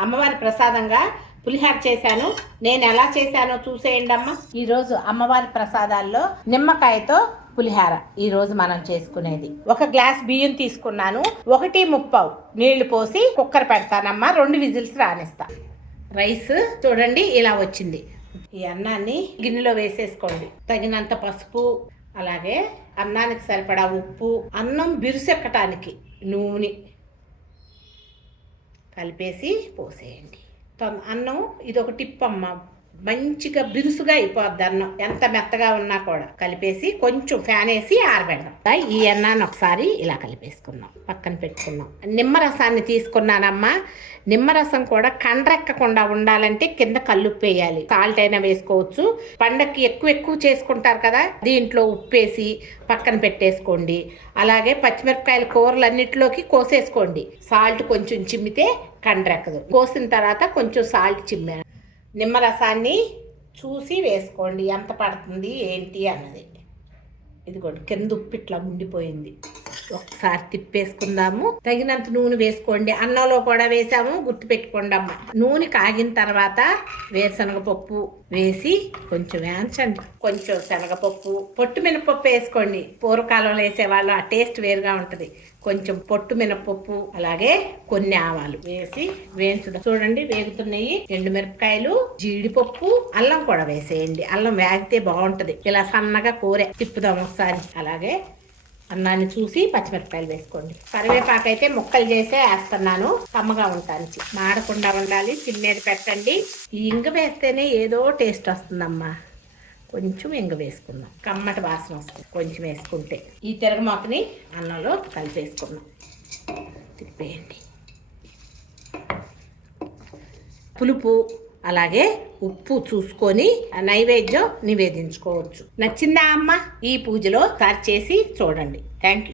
అమ్మవారి ప్రసాదంగా పులిహార చేశాను. నేను ఎలా చేశానో చూసేయండి అమ్మ. ఈరోజు అమ్మవారి ప్రసాదాల్లో నిమ్మకాయతో పులిహార ఈరోజు మనం చేసుకునేది. ఒక గ్లాస్ బియ్యం తీసుకున్నాను. ఒకటి ముప్పావు నీళ్ళు పోసి కుక్కర్ పెడతానమ్మా. రెండు విజిల్స్ రానిస్తా. రైస్ చూడండి ఇలా వచ్చింది. ఈ అన్నాన్ని గిన్నెలో వేసేసుకోండి. తగినంత పసుపు అలాగే అన్నానికి సరిపడా ఉప్పు అన్నం బిరుసెక్కటానికి నూనె. కలిపేసి పోసేయండి. తొం- అన్నం ఇది ఒక టిప్ అమ్మ మంచిగా బిరుసుగా అయిపోద్ది అన్నం. ఎంత మెత్తగా ఉన్నా కూడా. కలిపేసి కొంచెం ఫ్యాన్ వేసి ఆరబెడదాం. ఈ అన్నాన్ని ఒకసారి ఇలా కలిపేసుకుందాం. పక్కన పెట్టుకుందాం. నిమ్మరసాన్ని తీసుకున్నానమ్మా. నిమ్మరసం కూడా కండ్రెక్కకుండా ఉండాలంటే కింద కల్లుప్పు వేయాలి. సాల్ట్ అయినా వేసుకోవచ్చు. పండక్కి ఎక్కువ ఎక్కువ చేసుకుంటారు కదా దీంట్లో ఉప్పేసి పక్కన పెట్టేసుకోండి. అలాగే పచ్చిమిరపకాయల కూరలు అన్నిటిలోకి కోసేసుకోండి. సాల్ట్ కొంచెం చిమ్మితే కండ్రెక్కదు. కోసిన తర్వాత కొంచెం సాల్ట్ చిమ్మాను నిమ్మరసాన్ని చూసి వేసుకోండి. ఎంత పడుతుంది ఏంటి అన్నది. ఇదిగోండి కింద ఉప్పు ఇట్లా ఉండిపోయింది. ఒకసారి తిప్పేసుకుందాము. తగినంత నూనె వేసుకోండి. అన్నంలో కూడా వేసాము. గుర్తు పెట్టుకోండి అమ్మ. నూనె కాగిన తర్వాత వేరుశనగపప్పు వేసి కొంచెం వేంచండి కొంచెం శనగపప్పు పొట్టు మినపప్పు వేసుకోండి. పూర్వకాలంలో వేసేవాళ్ళు ఆ టేస్ట్ వేరుగా ఉంటుంది. కొంచెం పొట్టు మినపప్పు అలాగే కొన్ని ఆవాలు వేసి వేయించడం. చూడండి వేగుతున్నాయి. ఎండు మిరపకాయలు జీడిపప్పు అల్లం కూడా వేసేయండి. అల్లం వేగితే బాగుంటది. ఇలా సన్నగా కూర తిప్పుదాం ఒకసారి. అలాగే అన్నాన్ని చూసి పచ్చిమిరపకాయలు వేసుకోండి. కరివేపాకు అయితే ముక్కలు చేసే వేస్తున్నాను. కమ్మగా ఉంటానికి మాడకుండా ఉండాలి చిన్నది పెట్టండి. ఈ ఇంగ వేస్తేనే ఏదో టేస్ట్ వస్తుందమ్మా. కొంచెం ఇంగ వేసుకుందాం. కమ్మటి వాసన వస్తుంది కొంచెం వేసుకుంటే. ఈ తిరగమాకుని అన్నంలో కలిపేసుకుందాం. తిప్పేయండి. పులుపు అలాగే ఉప్పు చూసుకొని ఆ నైవేద్యం నివేదించుకోవచ్చు. నచ్చిందా అమ్మ? ఈ పూజలో సార్ చేసి చూడండి. Thank you